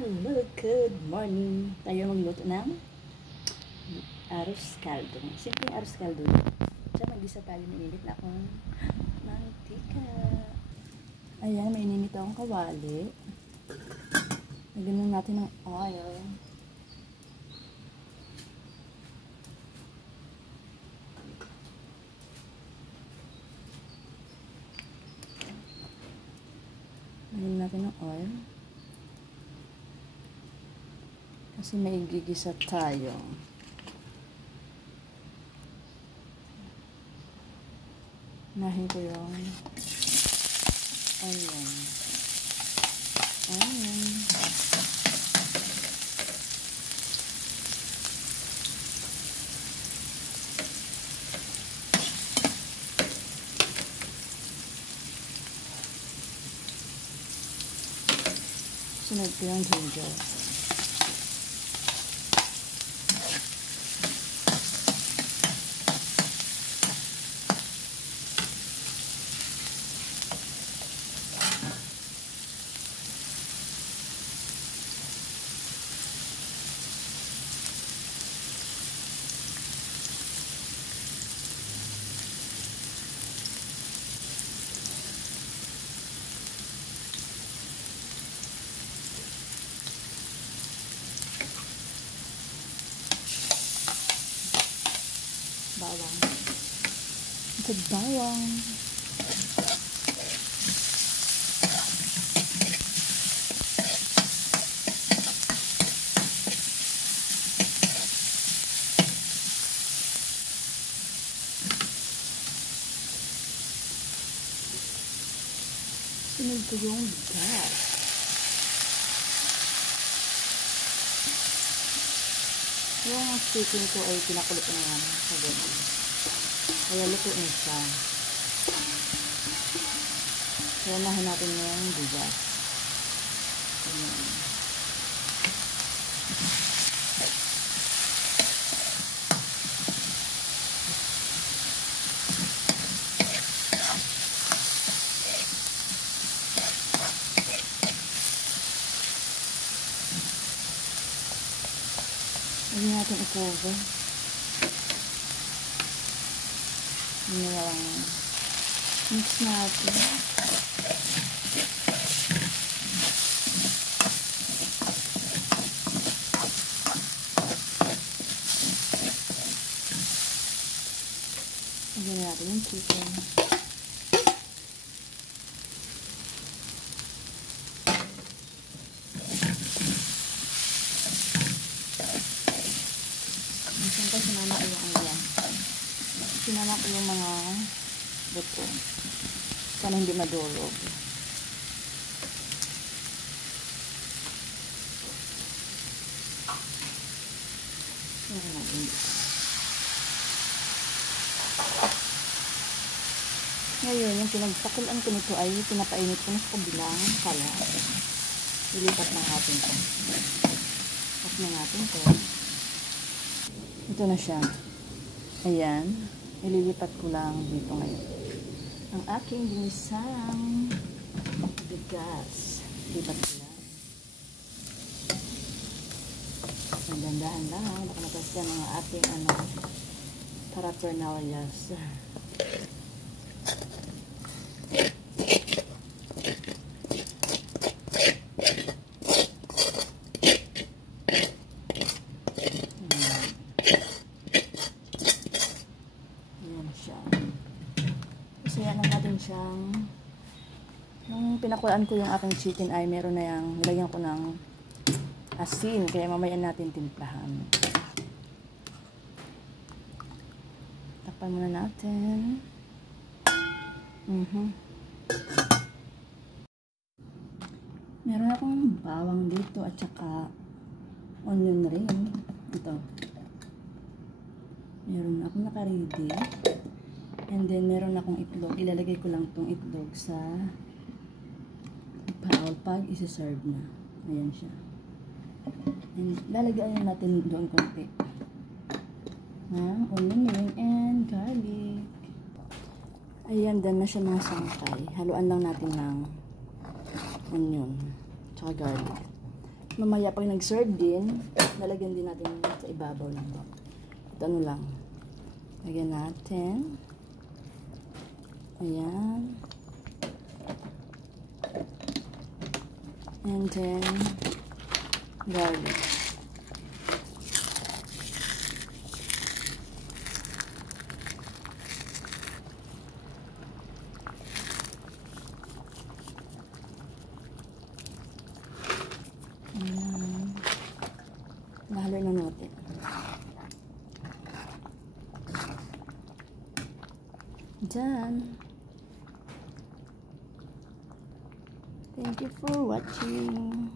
Hello, good morning. Tayo magluto ng arroz caldo. Simpleng arroz caldo. Diyan mag-isa tayo, mainit na akong mantika. Ayan, may ininit akong kawali. Lagyan natin ng oil. Lagyan natin ng oil. Kasi may gigisa tayo. Unahin ko yung onion. Sunod ko yung ginger. Bawang. Ito bawang. Sunod ko yung bigas. Yung chicken ko ay pinakulit na naman sa gano'n. Kaya luto na siya. Kaya nahin natin yung bigas. Ayan. Lagyan natin i-cover. Mix natin. Lagyan natin yung chicken. Minsan pa sinama ko yung ayan. Sinama ko yung mga buto. Sana hindi madurog. Ngayon, yung pinagpakulan ko nito ay pinapainit ko na sa kabilang kalan. Ilipat na natin ito. Ilipat na natin ito. Ito na siya. Ayan. Ililipat ko lang dito ngayon. Ang aking ginisang bigas. Lipat ko lang. Magandaan lang. Baka natasyan ang ating paraphernalias. Kaya lang natin siyang nung pinakulaan ko yung aking chicken ay meron na yung nilagyan ko ng asin kaya mamaya natin timplahan. Takpan muna natin. Meron akong bawang dito at saka onion ring. Ito. Meron akong naka-ready. And then, meron akong itlog. Ilalagay ko lang tong itlog sa bowl pag isi-serve na. Ayan siya. And lalagyan natin doon konti ng onion ring and garlic. Ayan, done na siya mga sangkay. Haluan lang natin ng onion tsaka garlic. Mamaya pag nag-serve din, lalagyan din natin sa ibabaw ng bak. At ano lang, lagyan natin. Ayan. And then, garlic. Ayan. Nahalo na natin. Done. Thank you for watching.